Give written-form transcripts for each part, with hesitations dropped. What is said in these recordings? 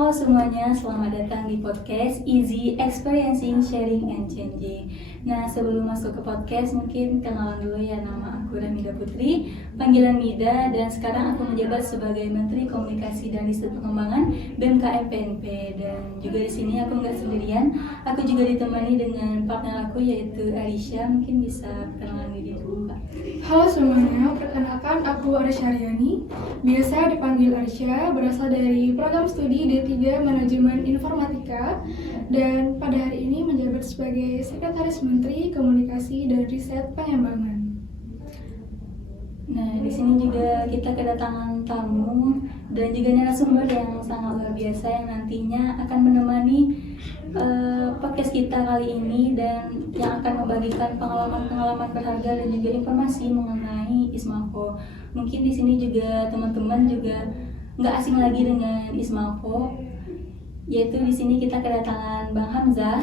Halo semuanya, selamat datang di podcast Easy Experiencing, Sharing, and Changing. Nah, sebelum masuk ke podcast, mungkin kenalan dulu ya. Nama aku Ramida Putri, panggilan Mida, dan sekarang aku menjabat sebagai Menteri Komunikasi dan Riset Pengembangan BMKM PNP. Dan juga di sini aku nggak sendirian, aku juga ditemani dengan partner aku yaitu Arisha. Mungkin bisa perkenalan diri dulu, Kak. Halo semuanya, perkenalkan aku Arisha Aryani, biasa dipanggil Arisha, berasal dari program studi D3 Manajemen Informatika, dan pada hari ini menjabat sebagai Sekretaris Menteri Komunikasi dan Riset Pengembangan. Nah, di sini juga kita kedatangan tamu dan juga narasumber yang sangat luar biasa yang nantinya akan menemani podcast kita kali ini dan yang akan membagikan pengalaman-pengalaman berharga dan juga informasi mengenai Ismafo. Mungkin di sini juga teman-teman juga nggak asing lagi dengan Ismafo, yaitu di sini kita kedatangan Bang Hamzah,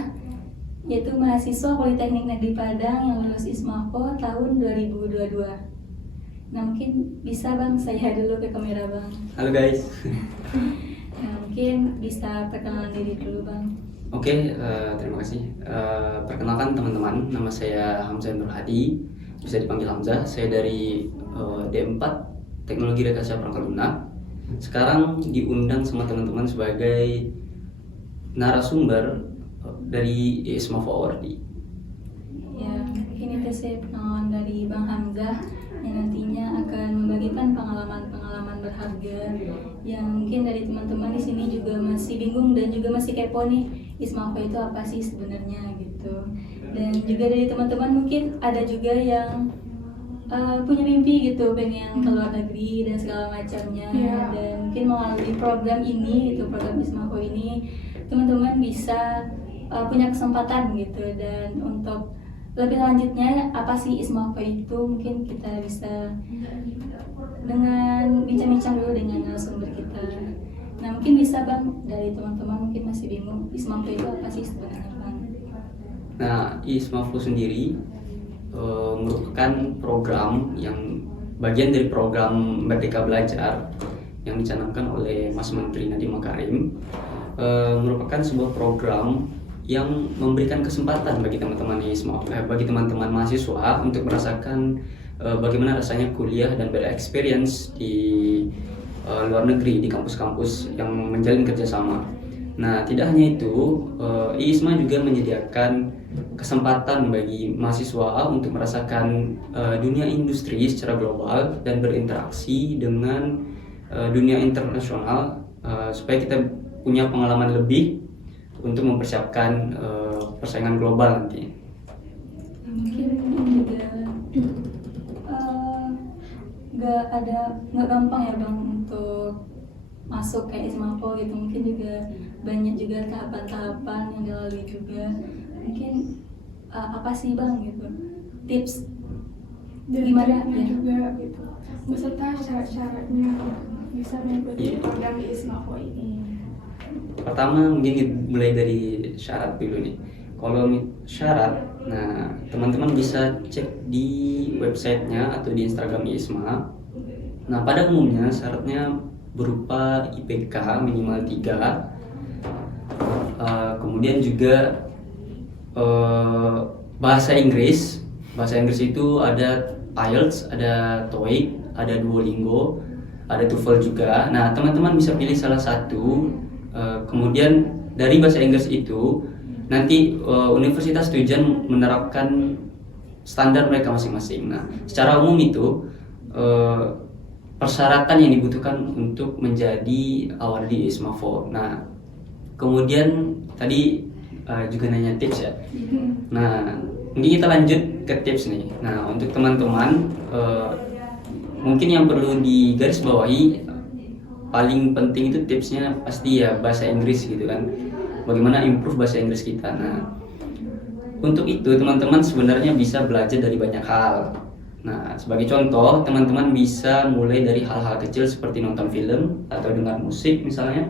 yaitu mahasiswa Politeknik Negeri Padang yang lulus Ismafo tahun 2022. Nah, mungkin bisa Bang, saya dulu ke kamera Bang. Halo guys. Nah, mungkin bisa perkenalan diri dulu Bang. Oke, terima kasih. Perkenalkan teman-teman, nama saya Hamzah Nur Hadi, bisa dipanggil Hamzah. Saya dari D4 Teknologi Rekayasa Perangkat Lunak. Sekarang diundang sama teman-teman sebagai narasumber dari Ismafo Award. Ya, mungkin itu saya perkenalan dari Bang Hamzah yang nantinya akan membagikan pengalaman-pengalaman berharga yang mungkin dari teman-teman di sini juga masih bingung dan juga masih kepo nih, Ismafo itu apa sih sebenarnya gitu. Dan juga dari teman-teman mungkin ada juga yang punya mimpi gitu, pengen ke luar negeri dan segala macamnya. Dan mungkin melalui program ini gitu, program Ismafo ini teman-teman bisa punya kesempatan gitu. Dan untuk lebih lanjutnya apa sih Ismafo itu, mungkin kita bisa dengan bincang-bincang dulu dengan narasumber kita. Nah, mungkin bisa Bang, dari teman-teman mungkin masih bingung Ismafo itu apa sih sebenarnya Bang? Nah, Ismafo sendiri merupakan program yang bagian dari program Merdeka Belajar yang dicanangkan oleh Mas Menteri Nadiem Makarim. Merupakan sebuah program yang memberikan kesempatan bagi teman-teman bagi teman-teman mahasiswa untuk merasakan bagaimana rasanya kuliah dan berexperience di luar negeri, di kampus-kampus yang menjalin kerjasama. Nah, tidak hanya itu, ISMA juga menyediakan kesempatan bagi mahasiswa untuk merasakan dunia industri secara global dan berinteraksi dengan dunia internasional, supaya kita punya pengalaman lebih untuk mempersiapkan persaingan global nanti. Mungkin juga nggak gampang ya Bang untuk masuk ke Ismafo gitu. Mungkin juga banyak juga tahapan-tahapan yang dilalui juga. Mungkin apa sih Bang gitu tips gimana ya juga gitu, beserta syarat-syaratnya bisa mengikuti program di Ismafo ini. Pertama mungkin mulai dari syarat dulu nih. Kalau syarat, nah teman-teman bisa cek di websitenya atau di Instagram ISMA. Nah, pada umumnya syaratnya berupa IPK minimal 3, kemudian juga bahasa Inggris. Bahasa Inggris itu ada IELTS, ada TOEIC, ada Duolingo, ada TOEFL juga. Nah, teman-teman bisa pilih salah satu. Kemudian dari bahasa Inggris itu nanti universitas tujuan menerapkan standar mereka masing-masing. Nah, secara umum itu persyaratan yang dibutuhkan untuk menjadi awardee Ismafo. Nah, kemudian tadi juga nanya tips ya. Nah, mungkin kita lanjut ke tips nih. Nah, untuk teman-teman mungkin yang perlu digarisbawahi, paling penting itu tipsnya pasti ya bahasa Inggris gitu kan. Bagaimana improve bahasa Inggris kita. Nah, untuk itu teman-teman sebenarnya bisa belajar dari banyak hal. Nah, sebagai contoh, teman-teman bisa mulai dari hal-hal kecil seperti nonton film atau dengar musik misalnya.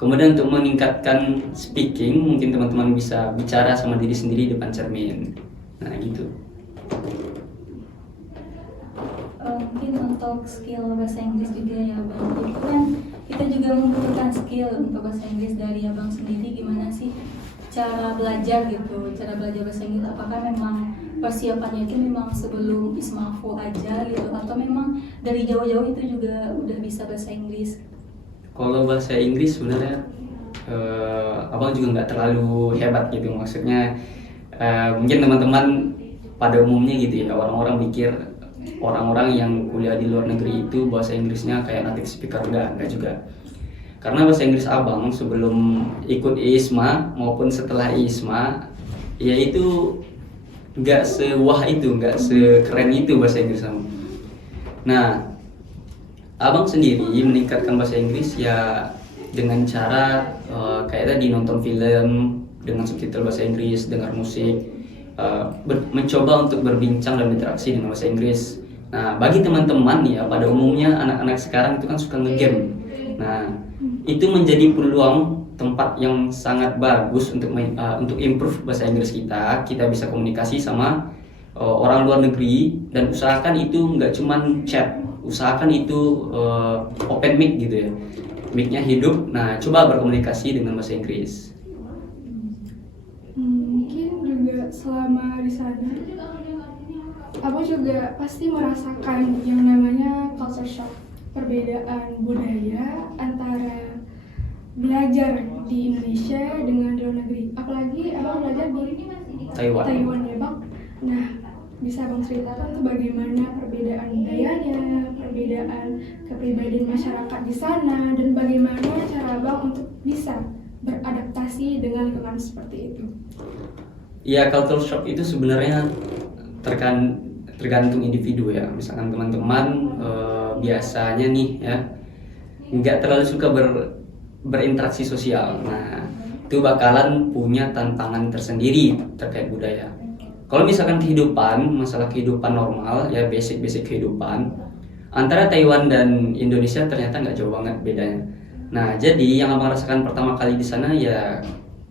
Kemudian untuk meningkatkan speaking, mungkin teman-teman bisa bicara sama diri sendiri di depan cermin. Nah, gitu. Mungkin untuk skill bahasa Inggris juga ya Bang, itu kan kita juga membutuhkan skill untuk bahasa Inggris. Dari abang sendiri gimana sih cara belajar gitu, cara belajar bahasa Inggris? Apakah memang persiapannya itu memang sebelum Ismafo aja gitu, atau memang dari jauh-jauh itu juga udah bisa bahasa Inggris? Kalau bahasa Inggris sebenarnya abang juga nggak terlalu hebat gitu, maksudnya mungkin teman-teman pada umumnya gitu ya, orang-orang pikir orang-orang yang kuliah di luar negeri itu bahasa Inggrisnya kayak native speaker. Enggak juga. Karena bahasa Inggris abang sebelum ikut ISMA maupun setelah ISMA ya itu nggak sewah itu, nggak sekeren itu bahasa Inggris abang. Nah, abang sendiri meningkatkan bahasa Inggris ya dengan cara kayak tadi nonton film dengan subtitle bahasa Inggris, dengar musik, mencoba untuk berbincang dan berinteraksi dengan bahasa Inggris. Nah, bagi teman-teman ya pada umumnya anak-anak sekarang itu kan suka ngegame. Nah, itu menjadi peluang tempat yang sangat bagus untuk improve bahasa Inggris kita. Kita bisa komunikasi sama orang luar negeri, dan usahakan itu nggak cuman chat, usahakan itu open mic gitu ya, mic-nya hidup. Nah, coba berkomunikasi dengan bahasa Inggris. Mungkin juga selama di sana, aku juga pasti merasakan yang namanya culture shock, perbedaan budaya antara belajar di Indonesia dengan di luar negeri. Apalagi abang belajar di Taiwan ya bang. Nah, bisa abang ceritakan tuh bagaimana perbedaan budayanya, perbedaan kepribadian masyarakat di sana, dan bagaimana cara abang untuk bisa beradaptasi dengan lingkungan seperti itu? Ya, culture shock itu sebenarnya tergantung individu ya. Misalkan teman-teman biasanya nih ya nggak terlalu suka berinteraksi sosial. Nah, itu bakalan punya tantangan tersendiri terkait budaya. Kalau misalkan masalah kehidupan normal ya, basic kehidupan antara Taiwan dan Indonesia ternyata nggak jauh banget bedanya. Nah, jadi yang abang rasakan pertama kali di sana ya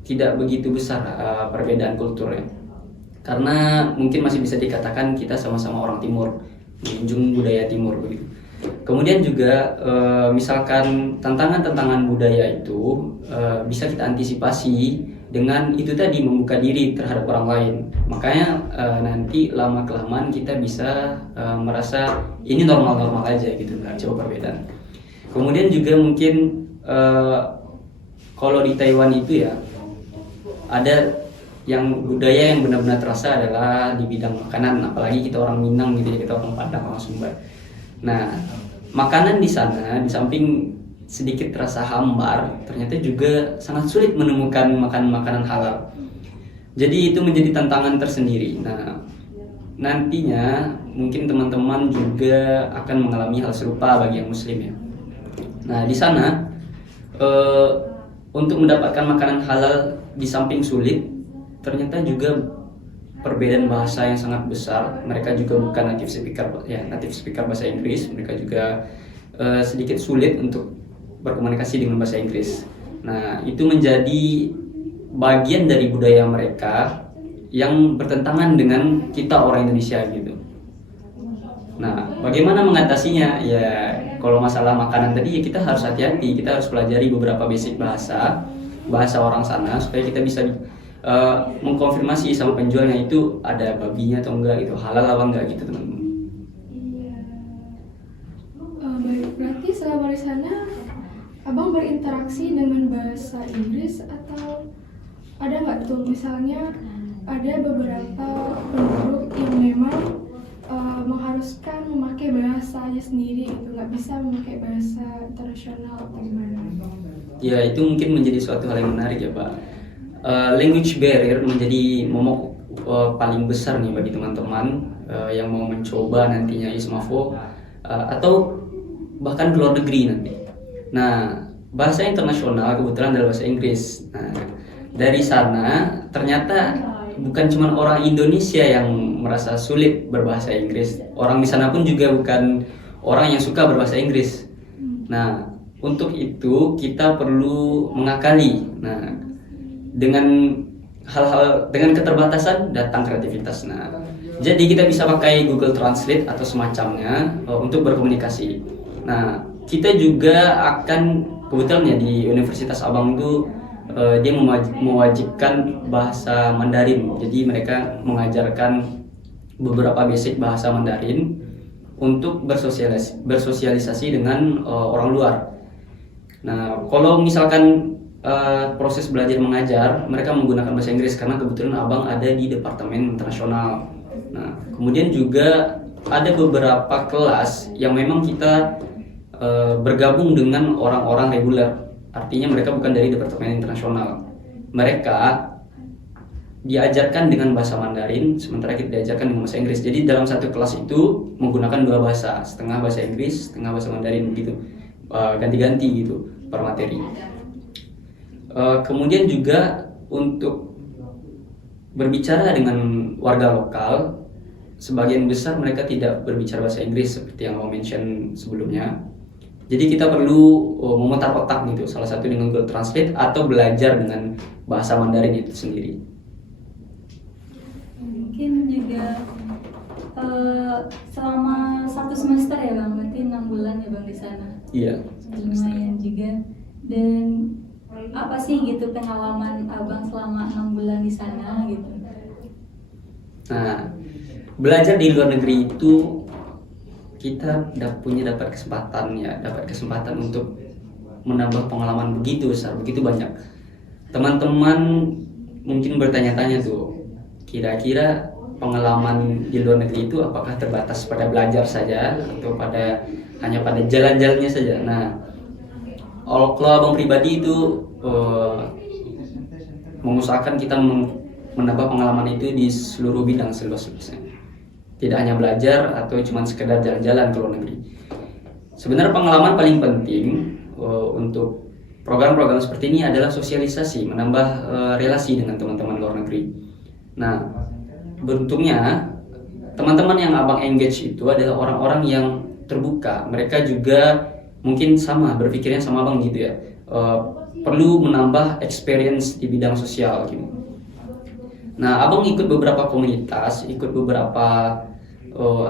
tidak begitu besar perbedaan kulturnya, karena mungkin masih bisa dikatakan kita sama-sama orang timur, menjunjung budaya timur begitu. Kemudian juga misalkan tantangan budaya itu bisa kita antisipasi dengan itu tadi, membuka diri terhadap orang lain. Makanya nanti lama-kelamaan kita bisa merasa ini normal-normal aja gitu, nggak jauh perbedaan. Kemudian juga mungkin kalau di Taiwan itu ya ada yang budaya yang benar-benar terasa adalah di bidang makanan, apalagi kita orang Minang gitu ya, kita orang Padang, orang Sumbar. Nah, makanan di sana di samping sedikit terasa hambar, ternyata juga sangat sulit menemukan makanan halal. Jadi itu menjadi tantangan tersendiri. Nah, nantinya mungkin teman-teman juga akan mengalami hal serupa bagi yang muslim ya. Nah, di sana untuk mendapatkan makanan halal di samping sulit, ternyata juga perbedaan bahasa yang sangat besar. Mereka juga bukan native speaker bahasa Inggris. Mereka juga sedikit sulit untuk berkomunikasi dengan bahasa Inggris. Nah, itu menjadi bagian dari budaya mereka yang bertentangan dengan kita orang Indonesia gitu. Nah, bagaimana mengatasinya? Ya, kalau masalah makanan tadi ya kita harus hati-hati. Kita harus pelajari beberapa basic bahasa orang sana supaya kita bisa mengkonfirmasi sama penjualnya itu ada babinya atau enggak gitu, halal apa enggak gitu teman-teman. Iya. Baik, berarti selama di sana abang berinteraksi dengan bahasa Inggris, atau ada nggak tuh misalnya ada beberapa penduduk yang memang mengharuskan memakai bahasanya sendiri gitu, nggak bisa memakai bahasa internasional atau gimana? Ya, itu mungkin menjadi suatu hal yang menarik ya Pak. Language barrier menjadi momok paling besar nih bagi teman-teman yang mau mencoba nantinya Ismafo atau bahkan ke luar negeri nanti. Nah, bahasa internasional kebetulan adalah bahasa Inggris. Nah, dari sana ternyata bukan cuma orang Indonesia yang merasa sulit berbahasa Inggris. Orang di sana pun juga bukan orang yang suka berbahasa Inggris. Nah, untuk itu kita perlu mengakali. Nah, dengan keterbatasan datang kreativitas. Nah, jadi kita bisa pakai Google Translate atau semacamnya untuk berkomunikasi. Nah, kita juga akan kebetulan ya di Universitas Abang itu dia mewajibkan bahasa Mandarin. Jadi mereka mengajarkan beberapa basic bahasa Mandarin untuk bersosialisasi dengan orang luar. Nah, kalau misalkan proses belajar mengajar, mereka menggunakan bahasa Inggris karena kebetulan Abang ada di Departemen Internasional. Nah, kemudian juga ada beberapa kelas yang memang kita bergabung dengan orang-orang reguler. Artinya mereka bukan dari Departemen Internasional. Mereka diajarkan dengan bahasa Mandarin, sementara kita diajarkan dengan bahasa Inggris. Jadi dalam satu kelas itu menggunakan dua bahasa, setengah bahasa Inggris, setengah bahasa Mandarin gitu, ganti-ganti gitu per materi. Kemudian juga untuk berbicara dengan warga lokal, sebagian besar mereka tidak berbicara bahasa Inggris seperti yang mau mention sebelumnya. Jadi kita perlu memutar otak gitu, salah satu dengan Google Translate atau belajar dengan bahasa Mandarin itu sendiri. Mungkin juga selama 1 semester ya Bang, berarti 6 bulan ya Bang di sana. Iya. Lumayan juga. Dan apa sih gitu pengalaman Abang selama 6 bulan di sana gitu? Nah, belajar di luar negeri itu kita dapat kesempatan untuk menambah pengalaman begitu besar, begitu banyak. Teman-teman mungkin bertanya-tanya tuh, kira-kira pengalaman di luar negeri itu apakah terbatas pada belajar saja atau hanya pada jalan-jalannya saja? Nah, kalau Abang pribadi itu mengusahakan kita menambah pengalaman itu di seluruh bidang seluas-luasnya. Tidak hanya belajar atau cuma sekedar jalan-jalan ke luar negeri. Sebenarnya pengalaman paling penting untuk program-program seperti ini adalah sosialisasi, menambah relasi dengan teman-teman luar negeri. Nah, beruntungnya teman-teman yang Abang engage itu adalah orang-orang yang terbuka. Mereka juga mungkin sama, berpikirnya sama Abang gitu ya. Perlu menambah experience di bidang sosial gitu. Nah, Abang ikut beberapa komunitas, ikut beberapa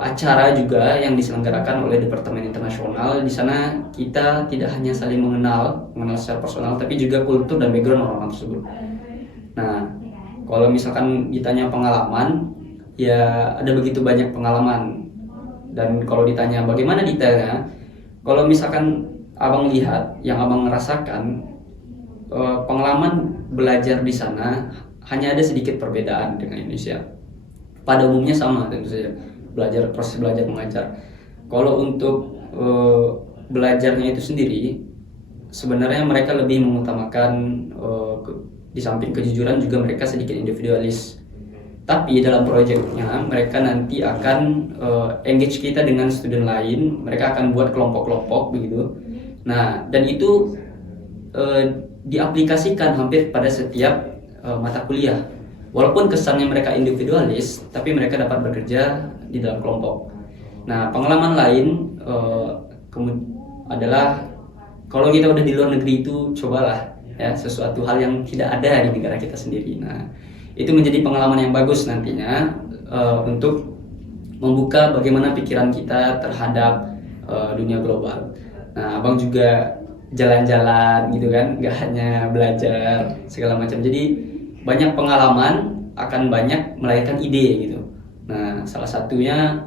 acara juga yang diselenggarakan oleh Departemen Internasional. Di sana kita tidak hanya saling mengenal secara personal, tapi juga kultur dan background orang-orang tersebut. Nah, kalau misalkan ditanya pengalaman, ya ada begitu banyak pengalaman. Dan kalau ditanya bagaimana detailnya, kalau misalkan Abang lihat, yang Abang rasakan, pengalaman belajar di sana hanya ada sedikit perbedaan dengan Indonesia. Pada umumnya sama tentu saja, proses belajar mengajar. Kalau untuk belajarnya itu sendiri, sebenarnya mereka lebih mengutamakan di samping kejujuran juga mereka sedikit individualis. Tapi dalam proyeknya mereka nanti akan engage kita dengan student lain. Mereka akan buat kelompok-kelompok begitu. Nah, dan itu diaplikasikan hampir pada setiap mata kuliah. Walaupun kesannya mereka individualis, tapi mereka dapat bekerja di dalam kelompok. Nah, pengalaman lain adalah kalau kita udah di luar negeri itu cobalah ya sesuatu hal yang tidak ada di negara kita sendiri. Nah, itu menjadi pengalaman yang bagus nantinya untuk membuka bagaimana pikiran kita terhadap dunia global. Nah, Abang juga jalan-jalan gitu kan, nggak hanya belajar segala macam. Jadi banyak pengalaman akan banyak melahirkan ide gitu. Nah, salah satunya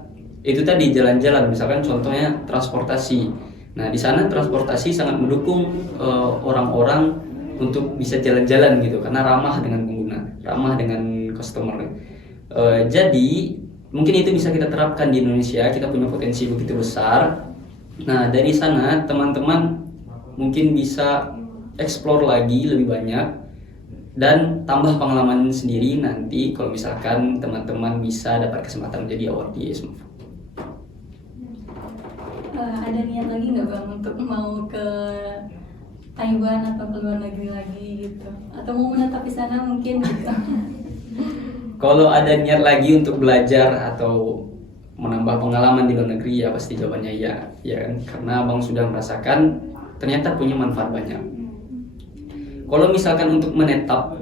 itu tadi jalan-jalan, misalkan contohnya transportasi. Nah, di sana transportasi sangat mendukung orang-orang untuk bisa jalan-jalan gitu, karena ramah dengan pengguna, ramah dengan customer. Jadi mungkin itu bisa kita terapkan di Indonesia. Kita punya potensi begitu besar. Nah, dari sana teman-teman mungkin bisa explore lagi lebih banyak dan tambah pengalaman sendiri nanti kalau misalkan teman-teman bisa dapat kesempatan menjadi award di ISMAF. Ada niat lagi nggak Bang untuk mau ke Taiwan atau ke luar negeri lagi gitu? Atau mau menetap di sana mungkin gitu? Kalau ada niat lagi untuk belajar atau menambah pengalaman di luar negeri, ya pasti jawabannya ya kan? Karena Abang sudah merasakan ternyata punya manfaat banyak. Kalau misalkan untuk menetap,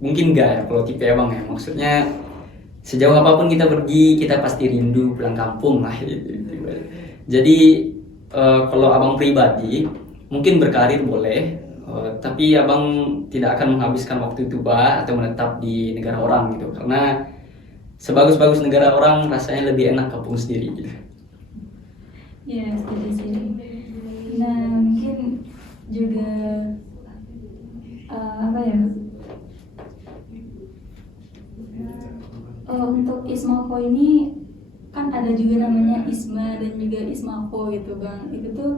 mungkin enggak ya kalau tipe Abang ya. Maksudnya sejauh apapun kita pergi, kita pasti rindu pulang kampung lah gitu. Jadi kalau abang pribadi mungkin berkarir boleh, tapi abang tidak akan menghabiskan waktu itu atau menetap di negara orang gitu, karena sebagus-bagus negara orang rasanya lebih enak kampung sendiri gitu. Ya, setuju sih. Nah, mungkin juga apa ya? Untuk Ismafo ini kan ada juga namanya ISMA dan juga Ismafo gitu Bang. Itu tuh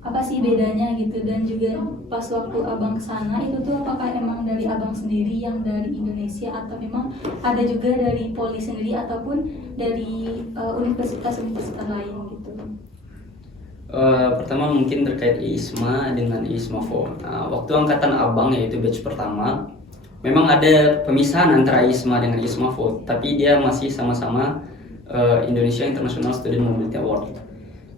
apa sih bedanya gitu, dan juga pas waktu abang kesana itu tuh apakah emang dari abang sendiri yang dari Indonesia atau memang ada juga dari Poli sendiri ataupun dari universitas-universitas lain gitu? Pertama mungkin terkait ISMA dengan ISMAFO. Nah, waktu angkatan abang yaitu batch pertama, memang ada pemisahan antara ISMA dengan ISMAFO, tapi dia masih sama-sama Indonesia International Student Mobility Award.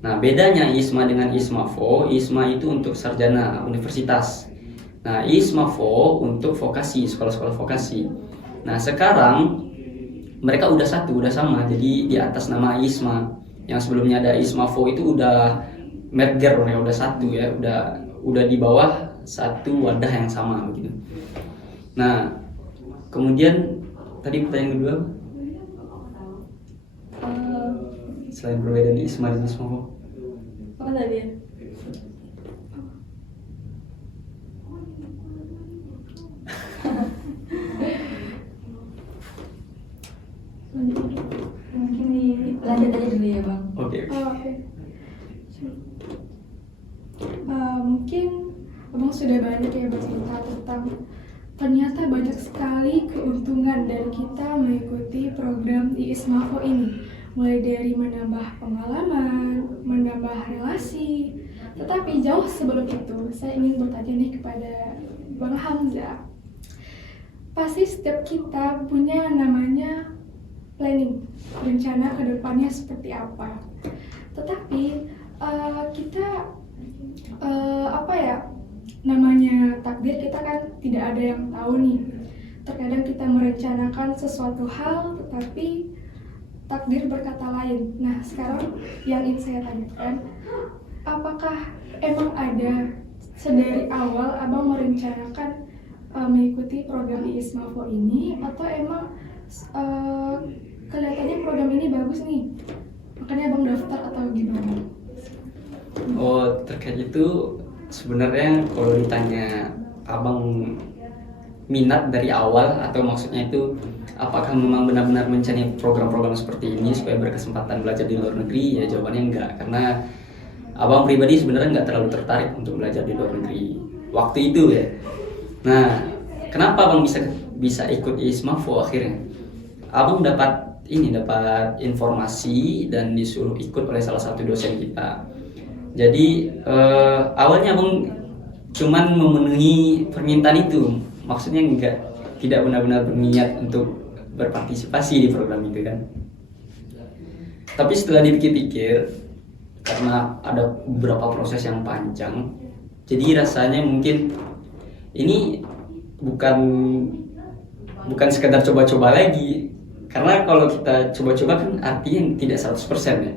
Nah, bedanya ISMA dengan ISMAFO, ISMA itu untuk sarjana universitas. Nah, ISMAFO untuk vokasi, sekolah-sekolah vokasi. Nah, sekarang mereka udah satu, udah sama. Jadi di atas nama ISMA. Yang sebelumnya ada ISMAFO itu udah merger, udah satu ya, udah di bawah satu wadah yang sama begitu. Nah, kemudian tadi pertanyaan kedua, selain perbedaan ISMA dan ISMAFO, Apa tadi ya? Mungkin lanjut aja dulu ya Bang. oke. Oke. Mungkin abang sudah banyak ya bercerita tentang ternyata banyak sekali keuntungan dari kita mengikuti program di ISMAFO ini, mulai dari menambah pengalaman, menambah relasi. Tetapi jauh sebelum itu, saya ingin bertanya nih kepada Bang Hamzah. Pasti setiap kita punya namanya planning, rencana ke depannya seperti apa. Tetapi kita apa ya, namanya takdir kita kan tidak ada yang tahu nih. Terkadang kita merencanakan sesuatu hal tetapi takdir berkata lain. Nah, sekarang yang ingin saya tanyakan, apakah emang ada sedari awal abang merencanakan mengikuti program ISMAFO ini, atau emang kelihatannya program ini bagus nih makanya abang daftar, atau gimana? Oh, terkait itu sebenarnya kalau ditanya abang minat dari awal atau maksudnya itu apakah memang benar-benar mencari program-program seperti ini supaya berkesempatan belajar di luar negeri, ya jawabannya enggak, karena abang pribadi sebenarnya nggak terlalu tertarik untuk belajar di luar negeri waktu itu ya. Nah, kenapa abang bisa ikut ISMAFO akhirnya? Abang dapat informasi dan disuruh ikut oleh salah satu dosen kita. Jadi awalnya abang cuman memenuhi permintaan itu, maksudnya tidak benar-benar berniat untuk berpartisipasi di program itu kan. Tapi setelah dipikir-pikir, karena ada beberapa proses yang panjang, jadi rasanya mungkin ini bukan sekedar coba-coba lagi. Karena kalau kita coba-coba kan artinya tidak 100% ya.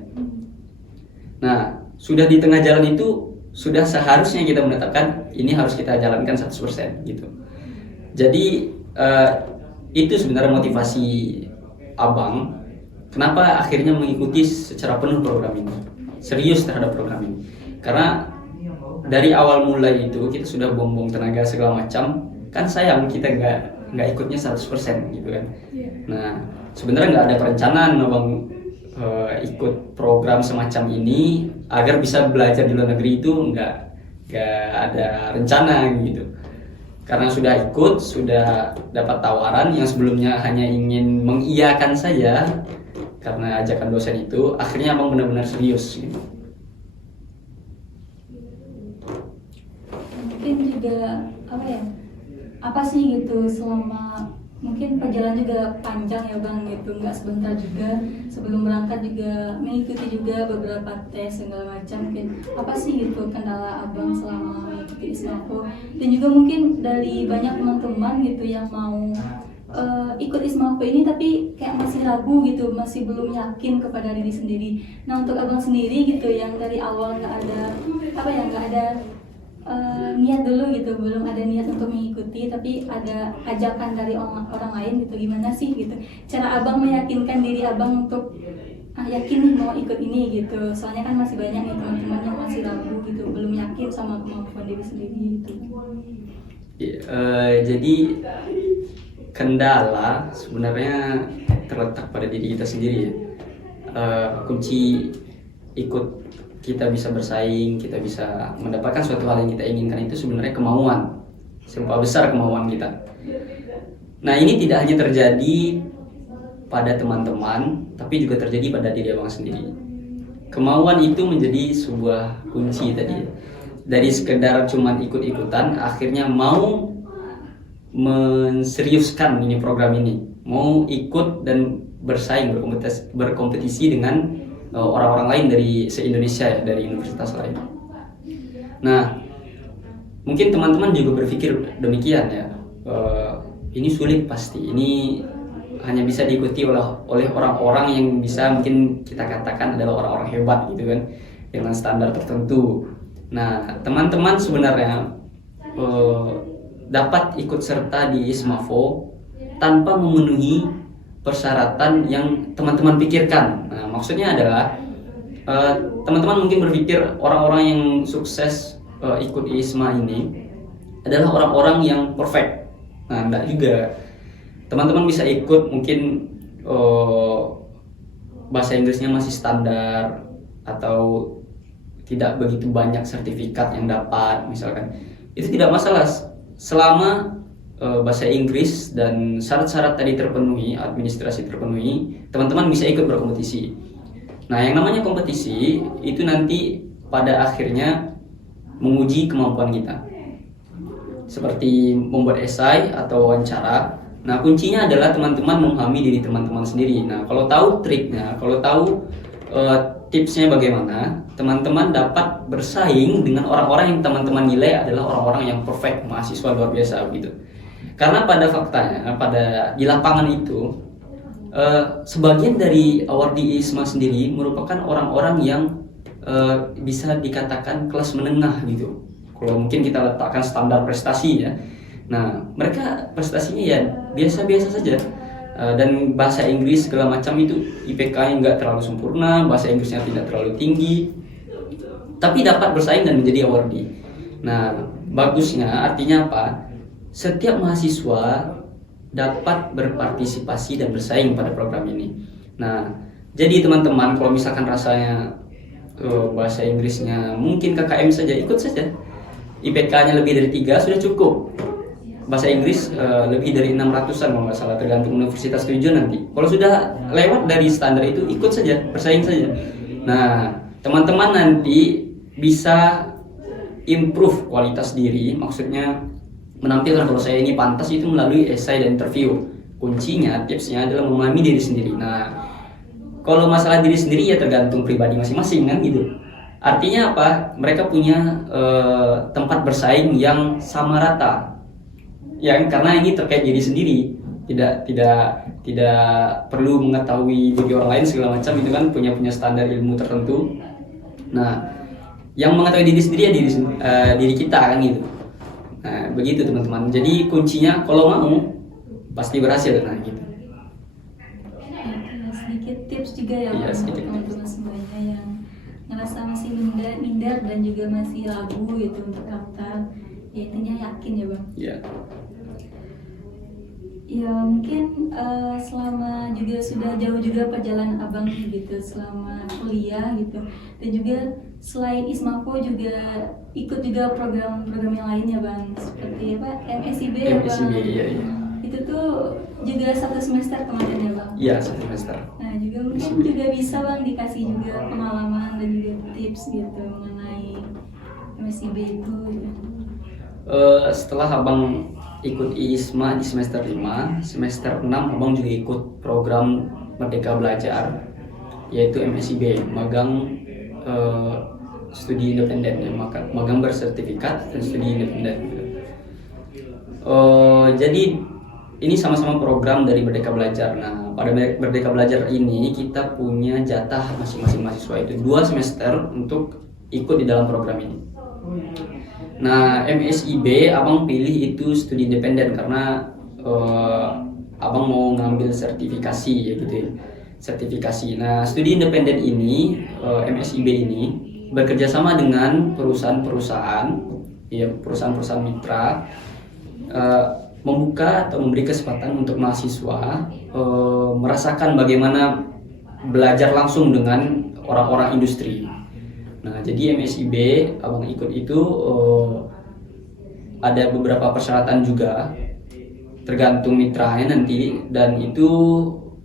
Nah, sudah di tengah jalan itu sudah seharusnya kita menetapkan ini harus kita jalankan 100% gitu. Jadi itu sebenarnya motivasi abang kenapa akhirnya mengikuti secara penuh program ini, serius terhadap program ini. Karena dari awal mulai itu kita sudah buang-buang tenaga segala macam, kan sayang kita nggak ikutnya 100% gitu kan. Nah, sebenarnya nggak ada perencanaan abang ikut program semacam ini agar bisa belajar di luar negeri, itu nggak ada rencana gitu. Karena sudah ikut, sudah dapat tawaran yang sebelumnya hanya ingin mengiyakan saja karena ajakan dosen itu, akhirnya abang benar-benar serius gitu. Mungkin juga apa sih gitu, selama mungkin perjalanan juga panjang ya Bang gitu, nggak sebentar juga, sebelum berangkat juga mengikuti juga beberapa tes segala macam. Mungkin apa sih gitu kendala abang selama mengikuti ISMAFO, dan juga mungkin dari banyak teman-teman gitu yang mau ikut ISMAFO ini tapi kayak masih ragu gitu, masih belum yakin kepada diri sendiri. Nah untuk abang sendiri gitu yang dari awal nggak ada niat dulu gitu, belum ada niat untuk mengikuti, tapi ada ajakan dari orang lain gitu, gimana sih gitu cara abang meyakinkan diri abang untuk yakin nih mau ikut ini gitu, soalnya kan masih banyak nih teman-teman yang masih ragu gitu, belum yakin sama kemampuan diri sendiri gitu. Jadi kendala sebenarnya terletak pada diri kita sendiri ya. Kunci ikut kita bisa bersaing, kita bisa mendapatkan suatu hal yang kita inginkan itu sebenarnya kemauan, seberapa besar kemauan kita. Nah ini tidak hanya terjadi pada teman-teman, tapi juga terjadi pada diri abang sendiri. Kemauan itu menjadi sebuah kunci tadi. Dari sekedar cuman ikut-ikutan, akhirnya mau menseriuskan ini program ini, mau ikut dan bersaing, berkompetisi dengan orang-orang lain dari se-Indonesia ya, dari universitas lain. Nah, mungkin teman-teman juga berpikir demikian ya. Ini sulit pasti, ini hanya bisa diikuti oleh orang-orang yang bisa mungkin kita katakan adalah orang-orang hebat gitu kan, dengan standar tertentu. Nah, teman-teman sebenarnya dapat ikut serta di ISMAFO tanpa memenuhi persyaratan yang teman-teman pikirkan. Nah, maksudnya adalah teman-teman mungkin berpikir orang-orang yang sukses ikut ISMA ini adalah orang-orang yang perfect. Nah, enggak juga. Teman-teman bisa ikut mungkin bahasa Inggrisnya masih standar atau tidak begitu banyak sertifikat yang dapat misalkan. Itu tidak masalah selama bahasa Inggris dan syarat-syarat tadi terpenuhi, administrasi terpenuhi, teman-teman bisa ikut berkompetisi. Nah, yang namanya kompetisi itu nanti pada akhirnya menguji kemampuan kita. Seperti membuat esai atau wawancara. Nah, kuncinya adalah teman-teman memahami diri teman-teman sendiri. Nah, kalau tahu triknya, kalau tahu tipsnya bagaimana, teman-teman dapat bersaing dengan orang-orang yang teman-teman nilai adalah orang-orang yang perfect, mahasiswa luar biasa begitu. Karena pada faktanya, di lapangan itu sebagian dari awardee ISMA sendiri merupakan orang-orang yang bisa dikatakan kelas menengah gitu. Kalau mungkin kita letakkan standar prestasi ya. Nah, mereka prestasinya ya biasa-biasa saja. Dan bahasa Inggris segala macam itu IPK-nya nggak terlalu sempurna, bahasa Inggrisnya tidak terlalu tinggi, tapi dapat bersaing dan menjadi awardee. Nah, bagusnya artinya apa? Setiap mahasiswa dapat berpartisipasi dan bersaing pada program ini. Nah, jadi teman-teman kalau misalkan rasanya bahasa Inggrisnya mungkin KKM saja, ikut saja. IPK-nya lebih dari 3 sudah cukup. Bahasa Inggris lebih dari 600-an kalau nggak salah, tergantung universitas tujuan nanti. Kalau sudah lewat dari standar itu, ikut saja, bersaing saja. Nah, teman-teman nanti bisa improve kualitas diri, maksudnya menampilkan kalau saya ini pantas itu melalui esai dan interview. Kuncinya, tipsnya adalah memahami diri sendiri. Nah, kalau masalah diri sendiri ya tergantung pribadi masing-masing kan gitu. Artinya apa? Mereka punya tempat bersaing yang sama rata. Ya, karena ini terkait diri sendiri, tidak perlu mengetahui bagi orang lain segala macam, itu kan punya standar ilmu tertentu. Nah, yang mengetahui diri sendiri ya diri kita kan gitu. Nah, begitu teman-teman. Jadi kuncinya kalau mau pasti berhasil. Nah, gitu. Sedikit tips juga ya, Iya, untuk teman-teman semuanya yang ngerasa masih minder dan juga masih ragu gitu untuk daftar. Ya, intinya yakin ya Bang. Iya. Ya mungkin selama juga sudah jauh juga perjalanan abang gitu selama kuliah gitu, dan juga selain ISMAFO juga ikut juga program-program yang lain ya Bang, seperti apa MSIB ya Bang. MSIB, iya. Itu tuh juga 1 semester kemarin ya Bang. Iya, 1 semester. Nah juga mungkin juga bisa Bang dikasih juga pengalaman dan juga tips gitu mengenai MSIB itu gitu. Setelah abang ikut ISMA di semester 5, semester 6 abang juga ikut program Merdeka Belajar, yaitu MSIB, magang studi independen ya, magang bersertifikat dan studi independen. Jadi ini sama-sama program dari Merdeka Belajar. Nah, pada Merdeka Belajar ini kita punya jatah masing-masing mahasiswa itu 2 semester untuk ikut di dalam program ini. Nah, MSIB abang pilih itu studi independen karena abang mau ngambil sertifikasi ya gitu ya. Sertifikasi. Nah, studi independen ini MSIB ini bekerja sama dengan perusahaan-perusahaan ya, perusahaan-perusahaan mitra membuka atau memberi kesempatan untuk mahasiswa merasakan bagaimana belajar langsung dengan orang-orang industri. Nah, jadi MSIB abang ikut itu ada beberapa persyaratan juga tergantung mitranya nanti, dan itu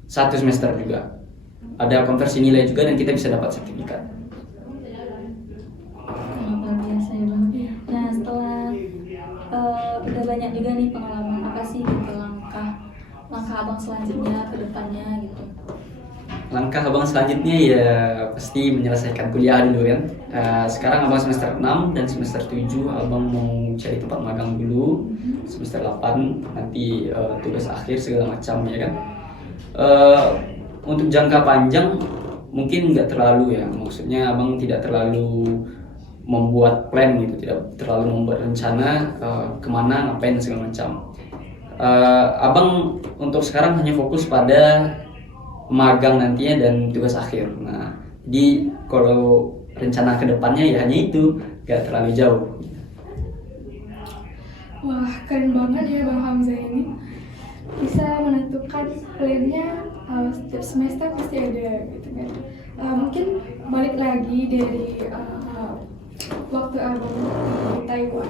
1 semester juga. Ada konversi nilai juga dan kita bisa dapat sertifikat. Luar biasa ya Bang. Nah, setelah udah banyak juga nih pengalaman, apa sih gitu langkah abang selanjutnya ke depannya gitu? Langkah abang selanjutnya ya pasti menyelesaikan kuliah dulu kan. Sekarang abang semester 6 dan semester 7 abang mau cari tempat magang dulu. Semester 8 nanti tugas akhir segala macam ya kan. Untuk jangka panjang mungkin nggak terlalu ya, maksudnya abang tidak terlalu membuat plan gitu, tidak terlalu membuat rencana kemana ngapain segala macam. Abang untuk sekarang hanya fokus pada magang nantinya dan tugas akhir. Nah, jadi kalau rencana kedepannya ya hanya itu, nggak terlalu jauh. Wah, keren banget ya Bang Hamzah ini. Bisa menentukan plannya setiap semester pasti ada gitu kan. Mungkin balik lagi dari waktu abang di Taiwan,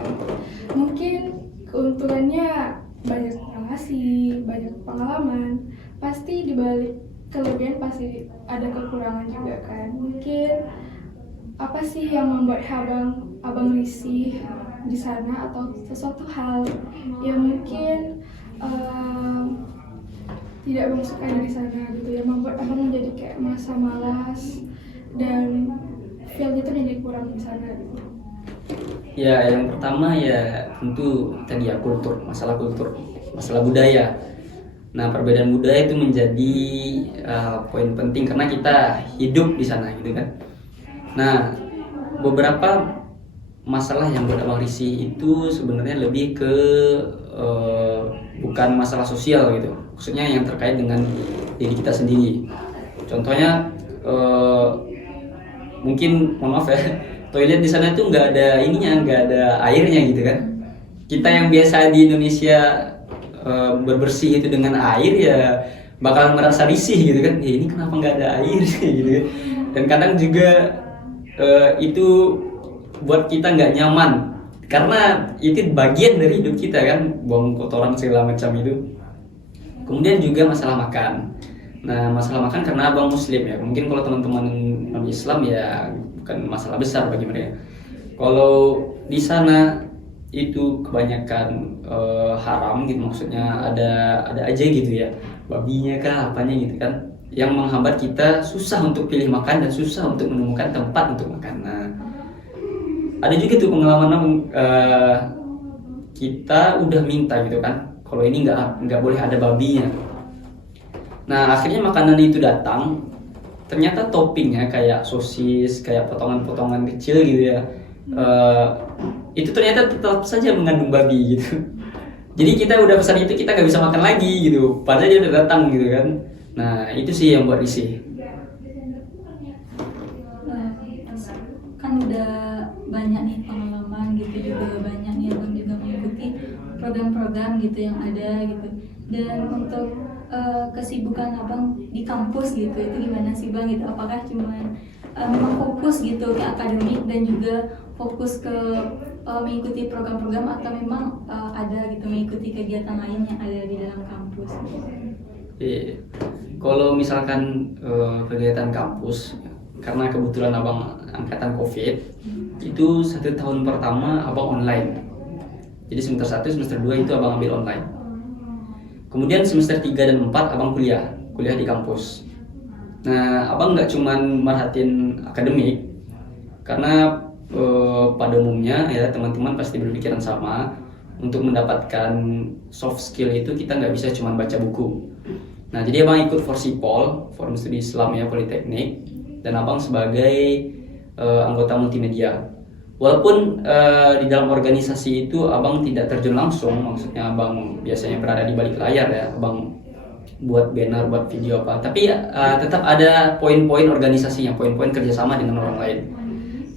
mungkin keuntungannya banyak relasi, banyak pengalaman. Pasti dibalik kelebihan pasti ada kekurangan juga kan. Mungkin apa sih yang membuat abang risih di sana, atau sesuatu hal yang mungkin tidak abang sukai dari sana gitu, yang membuat abang menjadi kayak masa malas dan feel-nya itu menjadi kurang di sana gitu. Ya, yang pertama ya tentu tadi ya masalah budaya. Nah, perbedaan budaya itu menjadi poin penting karena kita hidup di sana gitu kan. Nah, beberapa masalah yang buat abang risih itu sebenarnya lebih ke bukan masalah sosial gitu, maksudnya yang terkait dengan diri kita sendiri. Contohnya mungkin mohon maaf ya, toilet di sana tuh nggak ada airnya gitu kan. Kita yang biasa di Indonesia berbersih itu dengan air ya bakal merasa risih gitu kan, ini kenapa nggak ada air gitu kan. Dan kadang juga itu buat kita nggak nyaman karena itu bagian dari hidup kita kan, buang kotoran segala macam itu. Kemudian juga masalah makan. Nah, masalah makan karena abang muslim ya, mungkin kalau teman-teman non Islam ya bukan masalah besar bagi mereka. Kalau di sana itu kebanyakan haram gitu, maksudnya ada aja gitu ya, babinya kah apanya gitu kan, yang menghambat kita susah untuk pilih makan dan susah untuk menemukan tempat untuk makan. Nah, ada juga tuh pengalaman kita udah minta gitu kan, kalau ini nggak boleh ada babinya. Nah, akhirnya makanan itu datang, ternyata toppingnya kayak sosis, kayak potongan-potongan kecil gitu ya. Itu ternyata tetap saja mengandung babi gitu. Jadi kita udah pesan itu, kita nggak bisa makan lagi gitu, padahal dia udah datang gitu kan. Nah, itu sih yang buat risih. Kan udah banyak nih pengalaman gitu, juga banyak nih abang juga mengikuti program-program gitu yang ada gitu. Dan untuk kesibukan abang di kampus gitu, itu gimana sih bang gitu? Apakah cuman memang fokus gitu ke akademik dan juga fokus ke mengikuti program-program, atau memang ada gitu mengikuti kegiatan lain yang ada di dalam kampus? Kalau misalkan kegiatan kampus, karena kebetulan abang angkatan COVID, itu 1 tahun pertama abang online. Jadi semester 1, semester 2 itu abang ambil online. Kemudian semester 3 dan 4 abang kuliah di kampus. Nah, abang nggak cuman merhatiin akademik, karena pada umumnya ya teman-teman pasti berpikiran sama. untuk mendapatkan soft skill itu kita nggak bisa cuma baca buku. Nah, jadi abang ikut Forsipol, Forum Studi Islam ya Politeknik, dan abang sebagai anggota multimedia. Walaupun di dalam organisasi itu abang tidak terjun langsung, maksudnya abang biasanya berada di balik layar ya, abang buat banner, buat video apa, tapi tetap ada poin-poin organisasinya, poin-poin kerjasama dengan orang lain.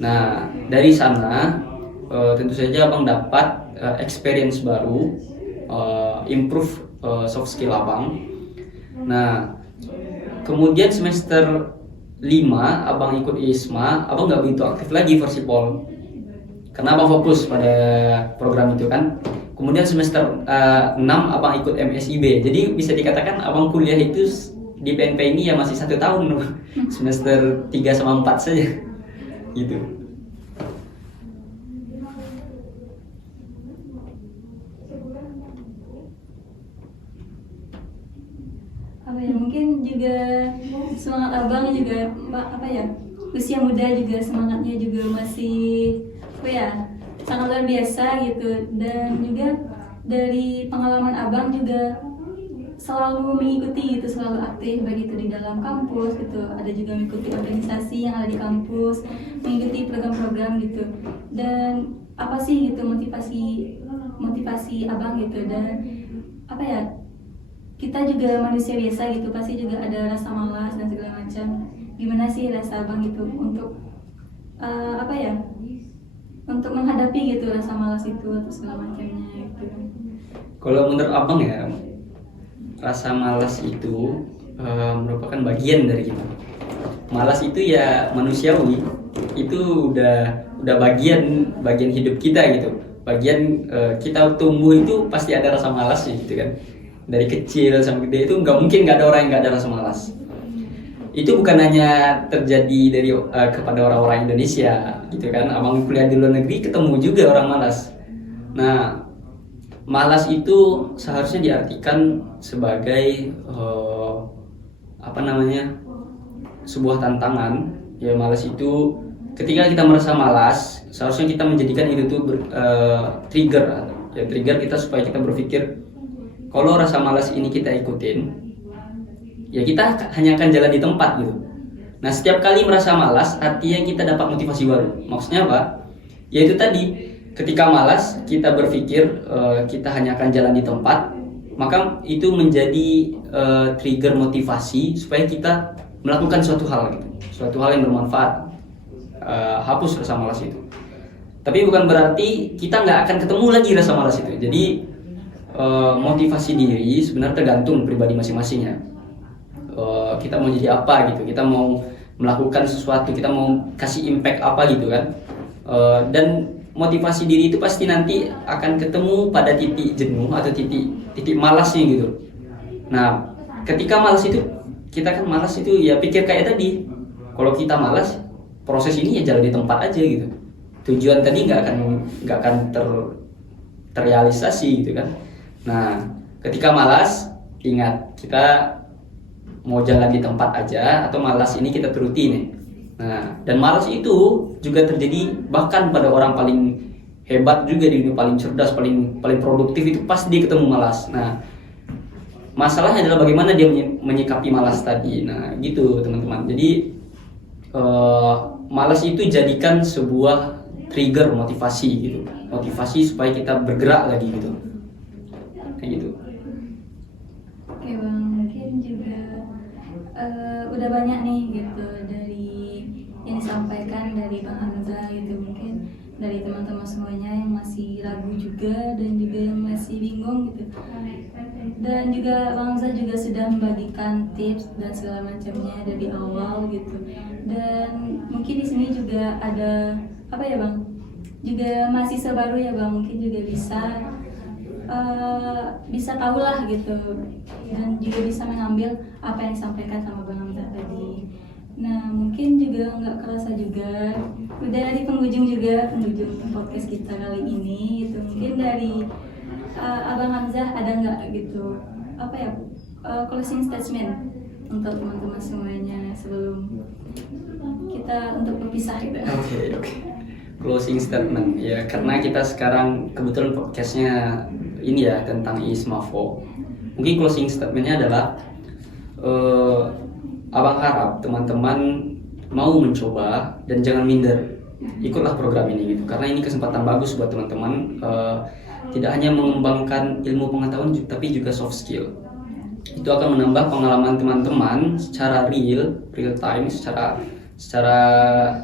Nah, dari sana tentu saja abang dapat experience baru, improve soft skill abang. Nah, kemudian semester 5 abang ikut ISMA, abang nggak begitu aktif lagi Forsipol, karena abang fokus pada program itu kan. Kemudian semester 6 abang ikut MSIB, jadi bisa dikatakan abang kuliah itu di PNP ini ya masih 1 tahun, semester 3 sama 4 saja gitu. Apa ya, mungkin juga semangat abang juga apa ya, usia muda juga semangatnya juga masih apa ya, sangat luar biasa gitu. Dan juga dari pengalaman abang juga selalu mengikuti gitu, selalu aktif baik itu di dalam kampus gitu, ada juga mengikuti organisasi yang ada di kampus, mengikuti program-program gitu. Dan apa sih gitu motivasi abang gitu. Dan apa ya, kita juga manusia biasa gitu, pasti juga ada rasa malas dan segala macam. Gimana sih rasa abang gitu untuk apa ya, untuk menghadapi gitu rasa malas itu atau segala macamnya gitu? Kalau menurut abang ya, rasa malas itu merupakan bagian dari kita. Malas itu ya manusiawi, itu udah bagian hidup kita gitu. Bagian kita tumbuh itu pasti ada rasa malas gitu kan. Dari kecil sampai gede itu nggak mungkin nggak ada orang yang nggak ada rasa malas. Itu bukan hanya terjadi dari kepada orang-orang Indonesia gitu kan. Abang kuliah di luar negeri ketemu juga orang malas. Nah, malas itu seharusnya diartikan sebagai sebuah tantangan. Ya, malas itu ketika kita merasa malas, seharusnya kita menjadikan itu tuh trigger. Ya, trigger kita supaya kita berpikir, kalau rasa malas ini kita ikutin, ya kita hanya akan jalan di tempat gitu. Nah, setiap kali merasa malas, artinya kita dapat motivasi baru. Maksudnya apa? Yaitu tadi, ketika malas, kita berpikir kita hanya akan jalan di tempat, maka itu menjadi trigger motivasi supaya kita melakukan suatu hal gitu, suatu hal yang bermanfaat. Hapus rasa malas itu. Tapi bukan berarti kita nggak akan ketemu lagi rasa malas itu. Jadi motivasi diri sebenarnya tergantung pribadi masing-masingnya. Kita mau jadi apa gitu, kita mau melakukan sesuatu, kita mau kasih impact apa gitu kan. Dan motivasi diri itu pasti nanti akan ketemu pada titik jenuh atau titik malasnya gitu. Nah, ketika malas itu, kita kan malas itu ya pikir kayak tadi. Kalau kita malas, proses ini ya jalan di tempat aja gitu. Tujuan tadi nggak akan terrealisasi gitu kan. Nah, ketika malas, ingat kita mau jalan di tempat aja atau malas ini kita turuti nih. Nah, dan malas itu juga terjadi bahkan pada orang paling hebat juga di dunia, paling cerdas, paling produktif itu pasti dia ketemu malas. Nah, masalahnya adalah bagaimana dia menyikapi malas tadi. Nah, gitu teman-teman. Jadi malas itu jadikan sebuah trigger motivasi gitu. Motivasi supaya kita bergerak lagi gitu. Kayak gitu. Oke Bang, mungkin juga udah banyak nih gitu dari yang disampaikan dari Bang Hamzah gitu, mungkin dari teman-teman semuanya yang masih ragu juga dan juga yang masih bingung gitu. Dan juga Bang Hamzah juga sudah membagikan tips dan segala macamnya dari awal gitu. Dan mungkin di sini juga ada apa ya Bang? Juga mahasiswa baru ya Bang, mungkin juga bisa tahu lah gitu, dan juga bisa mengambil apa yang disampaikan sama Bang Hamzah tadi. Nah, mungkin juga nggak kerasa juga udah di penghujung podcast kita kali ini gitu. Mungkin dari Abang Hamzah ada nggak gitu apa ya closing statement untuk teman-teman semuanya sebelum kita untuk berpisah gitu? Oke. closing statement ya, karena kita sekarang kebetulan podcastnya ini ya tentang ISMAFO. Mungkin closing statementnya adalah abang harap teman-teman mau mencoba dan jangan minder, ikutlah program ini gitu, karena ini kesempatan bagus buat teman-teman, tidak hanya mengembangkan ilmu pengetahuan tapi juga soft skill. Itu akan menambah pengalaman teman-teman secara real time, secara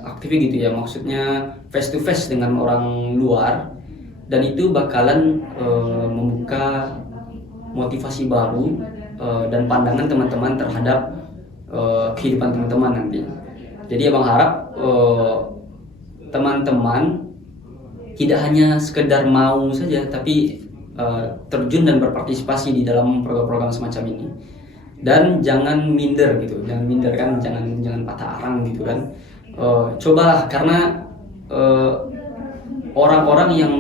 aktif gitu ya, maksudnya face to face dengan orang luar, dan itu bakalan membuka motivasi baru dan pandangan teman-teman terhadap kehidupan teman-teman nanti. Jadi abang harap teman-teman tidak hanya sekedar mau saja, tapi terjun dan berpartisipasi di dalam program-program semacam ini. Dan jangan minder gitu, jangan patah arang gitu kan. Cobalah, karena orang-orang yang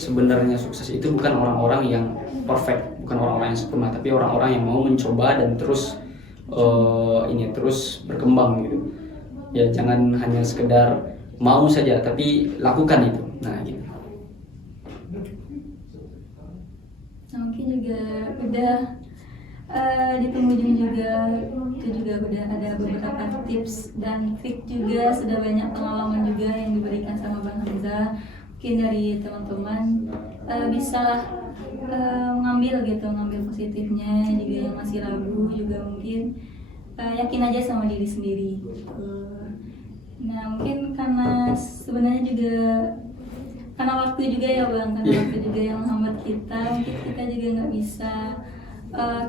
sebenarnya sukses itu bukan orang-orang yang perfect, bukan orang-orang yang sempurna, tapi orang-orang yang mau mencoba dan terus terus berkembang gitu. Ya jangan hanya sekedar mau saja, tapi lakukan itu. Nah gitu. Nah, mungkin juga udah di penghujung juga itu juga udah ada beberapa tips dan trik juga, sudah banyak pengalaman juga yang diberikan sama Bang Hamzah. Mungkin dari teman-teman bisa ngambil positifnya, juga yang masih ragu juga mungkin yakin aja sama diri sendiri. Nah mungkin karena sebenarnya juga karena waktu juga ya Bang, karena waktu juga yang menghambat kita, mungkin kita juga nggak bisa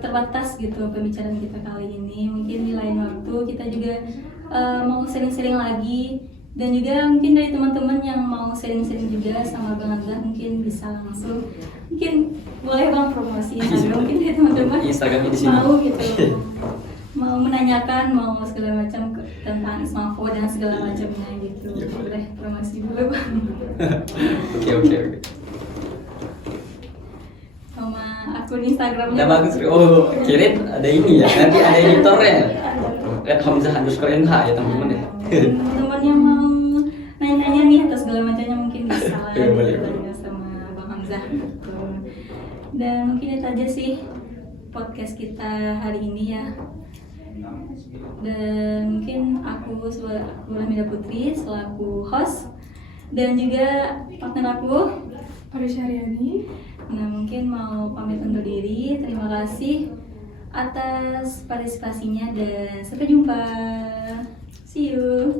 terbatas gitu pembicaraan kita kali ini. Mungkin di lain waktu kita juga mau sering-sering lagi, dan juga mungkin dari teman-teman yang mau sering-sering juga sama Bang Hamzah mungkin bisa langsung, mungkin boleh Bang promosi Instagram, mungkin dari teman-teman Instagramnya di sini. mau gitu, mau menanyakan, mau segala macam tentang ISMAFO dan segala macamnya gitu. Ya, boleh promosi dulu Bang. Oke. Sama akun Instagramnya. Udah bagus. Oh, kirim ada ini ya. Nanti ada editornya. @hamzah_nh ya teman-teman ya. Teman-teman yang mau nanya-nanya nih atau segala macamnya mungkin bisa lah Ya, boleh. sama Bang Hamzah gitu. Dan mungkin itu aja sih podcast kita hari ini ya. Dan mungkin aku Rahmida Putri selaku host, dan juga partner aku Arisharyani. Nah mungkin mau pamit undur diri. Terima kasih atas partisipasinya dan sampai jumpa. See you.